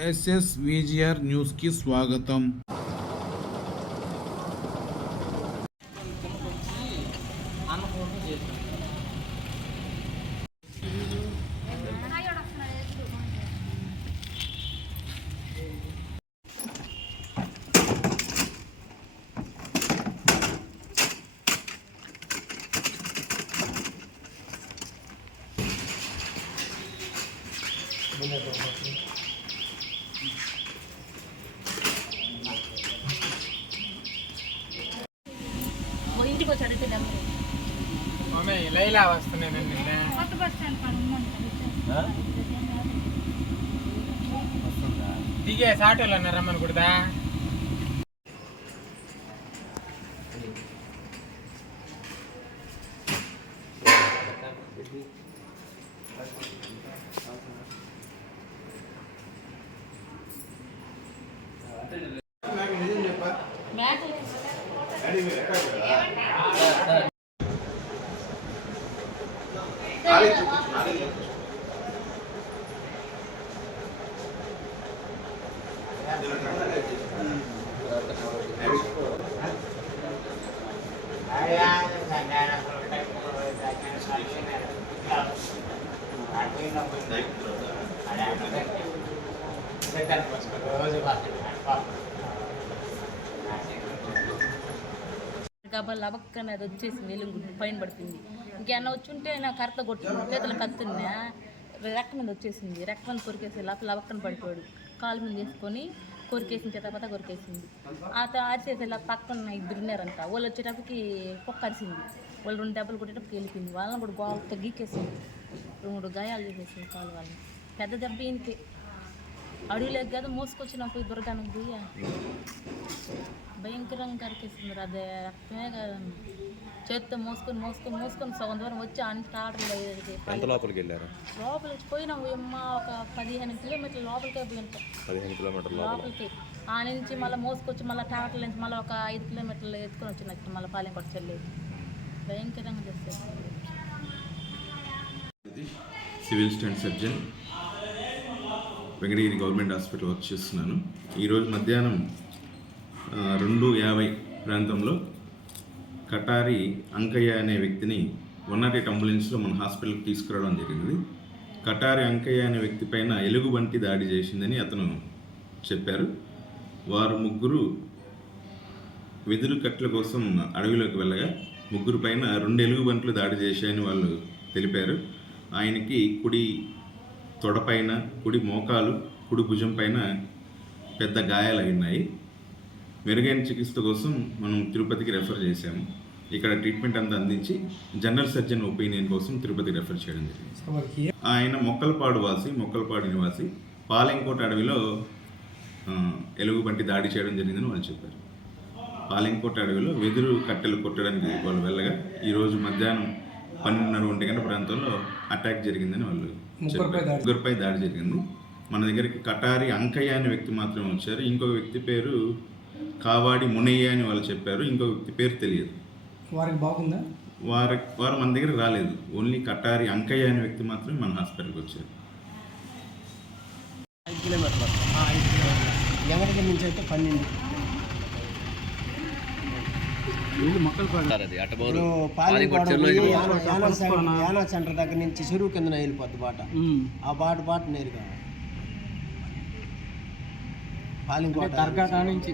SS VGR news కి స్వాగతం ఇంటికి వచ్చి అడిగితే నెంబర్ మమ్మీ లైలా వస్తున్నాను నిన్న కొత్త బస్ స్టాండ్ దిగే ఆటోలో అన్న రమ్మని కుడదా మ్యాచ్ రోజు బాగా కాబట్టి లవక్కన అది వచ్చేసి వెలుగు పైన పడుతుంది ఇంకేమన్నా వచ్చి ఉంటే నాకు కరెక్ట్గా కొట్టింది చేతులు కత్తున్నా రెక్క మీద వచ్చేసింది. రెక్క మీద కొరికేసి లోపల లవక్కన పడిపోయాడు. కాలు మీద వేసుకొని కొరికేసిన తర్వాత కొరికేసింది. ఆ అరిచేసి ఇలా పక్కన ఇద్దరు ఉన్నారంట. వాళ్ళు వచ్చేటప్పటికి కుక్క అరిసింది. వాళ్ళు రెండు దెబ్బలు కొట్టేటప్పుడు వెళ్ళిపోయింది. వాళ్ళని కూడా బాగా గీకేసింది. రెండు గాయాలు చేసేసింది కాలు వాళ్ళని. పెద్ద దెబ్బ ఈయనకి. అడవిలోకి కదా మోసుకొచ్చిన పోయి దుర్గానికి పోయి భయంకరంగా కరికేస్తుంది అదే రక్తమే కాదు. చేత్తో మోసుకొని మోసుకొని మోసుకొని సగం దూరం వచ్చి అంత ఆటలు ఎంత లోపలికి వెళ్ళారు? లోపలికి పోయినాం. అమ్మ ఒక పదిహేను కిలోమీటర్ల లోపలికే పోయి ఉంటాం. పదిహేను కిలోమీటర్ల లోపల. లోపలికి. ఆ నుంచి మళ్ళీ మోసుకొచ్చి మళ్ళీ టాటల నుంచి మళ్ళీ ఒక ఐదు కిలోమీటర్లు ఎత్తుకొని వచ్చినట్టు మళ్ళీ పాలెం కొట్టి చెల్లేదు భయంకరంగా చేస్తారు civil stand surgeon Venkatagiri government hospital work చేస్తున్నాను. ఈరోజు మధ్యాహ్నం రెండు యాభై ప్రాంతంలో కటారి అంకయ్య అనే వ్యక్తిని వన్ నాట్ ఎయిట్ అంబులెన్స్లో మన హాస్పిటల్కి తీసుకురావడం జరిగింది. కటారి అంకయ్య అనే వ్యక్తి పైన ఎలుగుబంటి దాడి చేసిందని అతను చెప్పారు. వారు ముగ్గురు వెదురు కట్ల కోసం అడవిలోకి వెళ్ళగా ముగ్గురు పైన రెండు ఎలుగుబంట్లు దాడి చేశాయని వాళ్ళు తెలిపారు. ఆయనకి కుడి తొడపైన కుడి మోకాలు కుడి భుజం పైన పెద్ద గాయాలు అయినాయి. మెరుగైన చికిత్స కోసం మనం తిరుపతికి రెఫర్ చేశాము. ఇక్కడ ట్రీట్మెంట్ అంతా అందించి జనరల్ సర్జన్ ఒపీనియన్ కోసం తిరుపతికి రెఫర్ చేయడం జరిగింది. ఆయన మొక్కలపాడు వాసి మొక్కలపాడు నివాసి పాలెంకోట అడవిలో ఎలుగుబంటి దాడి చేయడం జరిగిందని వాళ్ళు చెప్పారు. పాలెంకోట అడవిలో వెదురు కట్టెలు కొట్టడానికి వాళ్ళు వెళ్ళగా ఈరోజు మధ్యాహ్నం పన్నెండున్నర ఒంటి గంట ప్రాంతంలో అటాక్ జరిగిందని వాళ్ళు ముగ్గురుపై దాడి జరిగింది. మన దగ్గరికి కటారి అంకయ్య అనే వ్యక్తి మాత్రమే వచ్చారు. ఇంకొక వ్యక్తి పేరు కావాడి మునయ్య అని వాళ్ళు చెప్పారు. ఇంకొక వ్యక్తి పేరు తెలియదు. వారికి బాగుందా? వారి వారు మన దగ్గర రాలేదు. ఓన్లీ కటారి అంకయ్య అనే వ్యక్తి మాత్రమే మన హాస్పిటల్కి వచ్చారు. ఎవరికి నుంచి అయితే పన్నెండు. ఇప్పుడు యానా సెంటర్ యానా సెంటర్ దగ్గర నుంచి చెరువు కింద వెళ్ళిపోద్ది బాట. ఆ బాట బాట నేరుగా పాలెంకోట దర్గా నుంచి.